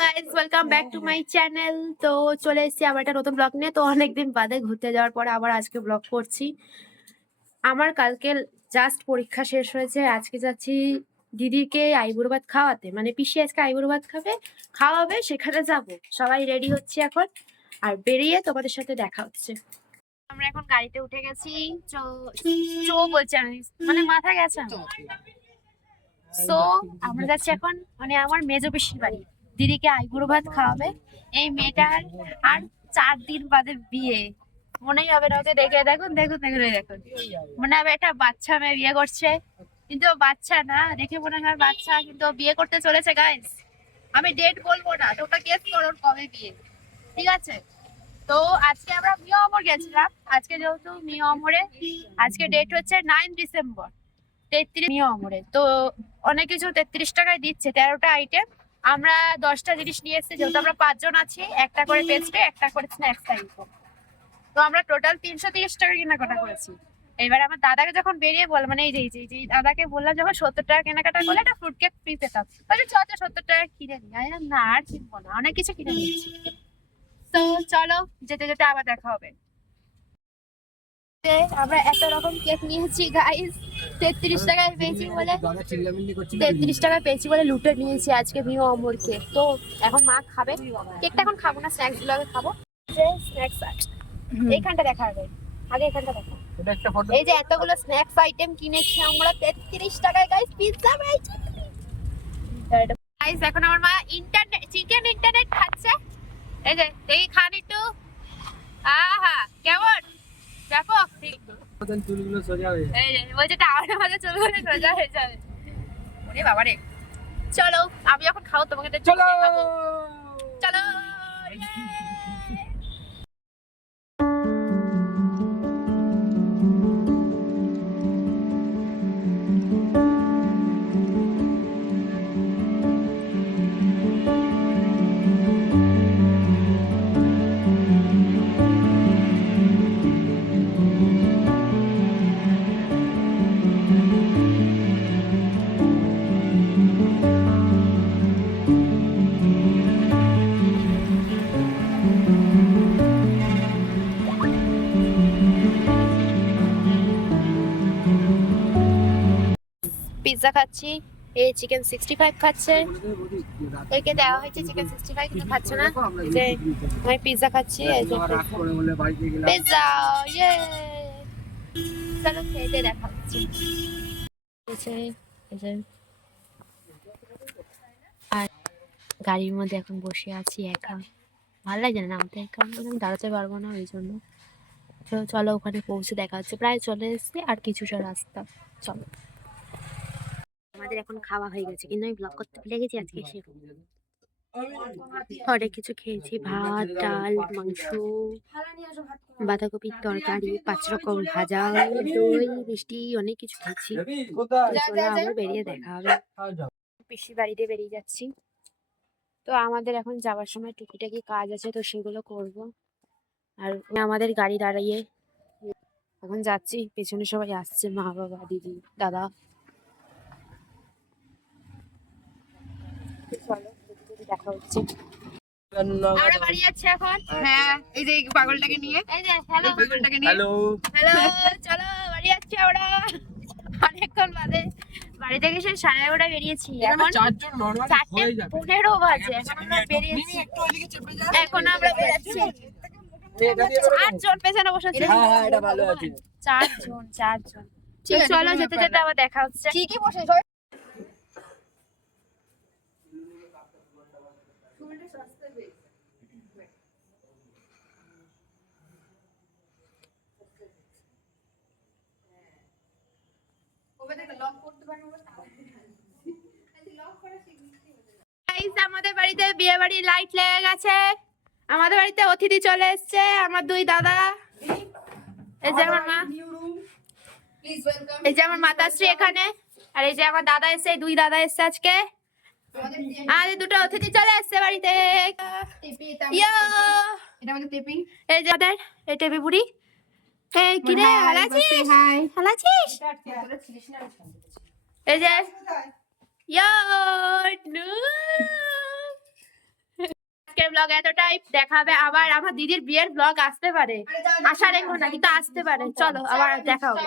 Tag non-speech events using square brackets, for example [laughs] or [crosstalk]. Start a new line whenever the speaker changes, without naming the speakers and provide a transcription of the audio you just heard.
Guys welcome back to my channel তো চলে এসেছি আবার একটা নতুন ব্লগ নিয়ে। তো অনেকদিন বাদে ঘুরতে যাওয়ার পরে আবার আজকে ব্লগ করছি। আমার কালকে জাস্ট পরীক্ষা শেষ হয়েছে। আজকে যাচ্ছি দিদিকে আইবুড়ো ভাত খাওয়াতে। মানে পিসি আজকে আইবুড়ো ভাত খাবে খাওয়াবে সেখানে যাব। সবাই রেডি হচ্ছে এখন। আর বেরিয়ে তোমাদের সাথে দেখা হচ্ছে। আমরা এখন গাড়িতে উঠে গেছি। চো বলছি আমি। মানে মাথা গেছে। সো আমরা যাচ্ছি এখন মানে আমার মেজো পিসির বাড়ি। দিদিকে আইবুড়ো ভাত খাওয়াবে। এই মেয়েটার আর চার দিন বাদে বিয়ে। মনেই হবে না, ওকে দেখে দেখুন দেখুন দেখুন দেখুন। মনে হবে এটা বাচ্চা মেয়ে বিয়ে করছে। কিন্তু বাচ্চা না, দেখে মনে হয় বাচ্চা, কিন্তু বিয়ে করতে চলেছে গাইস আমি ডেট বলব না, তোমরা গেস করো ওর কবে বিয়ে। ঠিক আছে? তো আজকে আমরা মিও অমর গেছিলাম। আজকে যেহেতু মিও অমরে, আজকে ডেট হচ্ছে নাইন ডিসেম্বর তেত্রিশ মিও অমরে। তো অনেক কিছু তেত্রিশ টাকায় দিচ্ছে, তেরোটা আইটেম আমরা দশটা জিনিস নিয়ে এসেছি, যেহেতু আমরা পাঁচজন আছি, একটা করে পেস্টে, একটা করে স্ন্যাক্স তো আমরা টোটাল তিনশো তিরিশ টাকা কেনাকাটা করেছি। এবার আমার দাদাকে যখন বেরিয়ে বল মানে এই যে, এই যে- দাদাকে বললাম যখন সত্তর টাকা কেনাকাটা করলে একটা ফ্রুট কেক ফ্রি পেতাম। বলছে, চ চ, সত্তর টাকা কিনে নি। না, আর কিনবো না, অনেক কিছু কিনে নিয়েছি। তো চলো, যেতে যেতে আবার দেখা হবে। আমরা এত রকম কেক নিয়েছি গাইস তেত্রিশ টাকায় পেয়েছি বলে তেত্রিশ টাকায় পেয়েছি বলে লুটে নিয়েছি আজকে মিও অমর কেক তো এখন মা খাবে। কেকটা এখন খাব না স্ন্যাক্সগুলো আগে খাব। যে স্ন্যাক্স এইখানটা দেখা হবে আগে এখানটা দেখা। এই যে এতগুলো স্ন্যাক্স আইটেম কিনেছি আমরা তেত্রিশ টাকায় গাইস পিৎজা পেয়েছি। গাইস এখন আমার মা ইন্টারনেট চিকেন ইন্টারনেট খাচ্ছে। এই যে দেখি খান একটু। আহা কেমন? ব্যাপক
চুলগুলো সোজা হয়ে
যে টাওয়ারের মাঝে চলে সোজা হয়ে যাবে। ওরে বাবা রে। চলো আমি যখন খাও তোমাকে
চলো!
চলো [laughs] পিৎজা খাচ্ছি, এই চিকেন সিক্সটি ফাইভ খাচ্ছে। একে দেওয়া হয়েছে চিকেন সিক্সটি ফাইভ কিন্তু খাচ্ছে না। যে আমি পিৎজা খাচ্ছি পিৎজা ইয়ে চলো খেতে দেখা। আর গাড়ির মধ্যে এখন বসে আছি একা। ভালো লাগে না নামতে একা মানে আমি দাঁড়াতে পারব না ওই জন্য। চলো ওখানে পৌঁছে দেখা হচ্ছে। প্রায় চলে এসেছি, আর কিছুটা রাস্তা। চলো। আমাদের এখন খাওয়া হয়ে গেছে। কিন্তু আমি ব্লগ করতে ভুলে গেছি আজকে এসে অনেক কিছু খেয়েছি, ভাত, ডাল, মাংস, বাঁধাকপির তরকারি, পাঁচ রকম ভাজা, দই, মিষ্টি, অনেক কিছু খেয়েছি। আবার বেরিয়ে দেখা হবে। পিসি বাড়িতে বেরিয়ে যাচ্ছি। তো আমাদের এখন যাওয়ার সময় টুকিটাকি কাজ আছে, তো সেগুলো করব। আর আমাদের গাড়ি দাঁড়িয়ে এখন যাচ্ছি, পেছনে সবাই আসছে, মা, বাবা, দিদি, দাদা চলো যেতে যেতে দেখা হচ্ছে। আমরা বাড়ি যাচ্ছি এখন।
হ্যাঁ এই যে পাগলটাকে নিয়ে।
এই যে হ্যালো
পাগলটাকে নিয়ে।
হ্যালো
হ্যালো চলো বাড়ি যাচ্ছি আমরা। অনেকক্ষণ বাদে বাড়ি থেকে সেই সাড়ে এগারোটায় বেরিয়েছি। এখন
চারজন
চারটে পনেরো বাজে এখন আমরা বেরিয়েছি।
একটু ওইদিকে
এখন আমরা বেরাচ্ছি।
এটা
চারজন পেছনে বসেছি
এটা ভালো
চারজন চলো যেতে যেতে। আবার দেখা হচ্ছে।
ঠিকই বসে
আমাদের বাড়িতে বিয়ে বাড়ি লাইট লেগে গেছে। আমাদের বাড়িতে অতিথি চলে এসেছে আমার দুই দাদা। এই যে আমার মা। এই যে আমার মাতাশ্রী এখানে। আর এই যে আমার দাদা এসে দুই দাদা এসছে আজকে। আর এই দুটো অতিথি চলে এসছে বাড়িতে।
টেপি
ইয়ো
টেপি
এই যে আমাদের এই টেবি বুড়ি। এই কি রে
Hi,
ভালো আছিস? ভালো আছিস? এই যে নু ব্লগ এতটাই দেখাবে আবার আমার দিদির বিয়ের ব্লগ আসতে পারে। আশা রেখো না কিন্তু আসতে পারে। চলো আবার দেখা হবে।